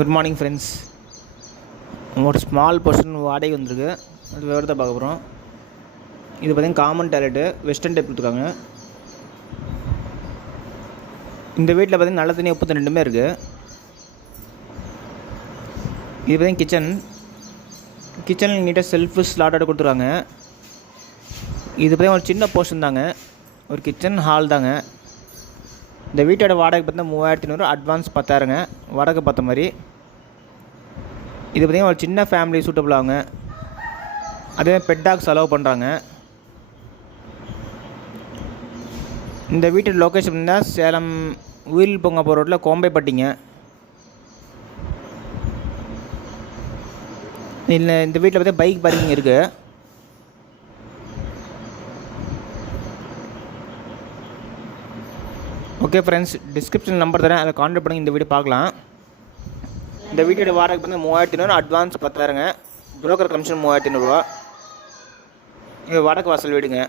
Good morning friends. ஒரு small portion வாடகை வந்திருக்கு. அது விவரத்தை பார்க்க போகிறோம். இது பார்த்திங்கன்னா காமன் டாய்லெட்டு, வெஸ்டர்ன் டைப் கொடுத்துருக்காங்க. இந்த வீட்டில் பார்த்திங்கன்னா நல்ல தண்ணி உப்பு தண்ணி ரெண்டுமே இருக்குது. இது பார்த்திங்கன்னா கிச்சனில் நீட்டாக செல்ஃபு ஸ்லாட்டோட கொடுத்துருக்காங்க. இது பார்த்திங்கன்னா ஒரு சின்ன போர்ஷன் தாங்க, ஒரு கிச்சன் ஹால் தாங்க. இந்த வீட்டோட வாடகை பார்த்தீங்கன்னா 3500, அட்வான்ஸ் 10,000ங்க, வாடகை பார்த்த மாதிரி. இது பார்த்திங்கன்னா ஒரு சின்ன ஃபேமிலி சூட்டபிள் ஆகுங்க. அதே பெட் டாக்ஸ் அலோவ் பண்ணுறாங்க. இந்த வீட்டோட லொக்கேஷன் இருந்தால் சேலம் உயில் பொங்கப்போ ரோட்டில் கோம்பைப்பட்டிங்க. இல்லை இந்த வீட்டில் பார்த்தா பைக் பார்க்கிங் இருக்குது. ஓகே ஃப்ரெண்ட்ஸ், டிஸ்கிரிப்ஷன் நம்பர் தரேன், அதை கான்டாக்ட் பண்ணி இந்த வீடியோ பார்க்கலாம். இந்த வீட்டோட வாடகை வந்து 3500, அட்வான்ஸ் 10,000ங்க, புரோக்கர் கமிஷன் 3500 ரூபா. இது வடக்கு வாசல் வீடுங்க.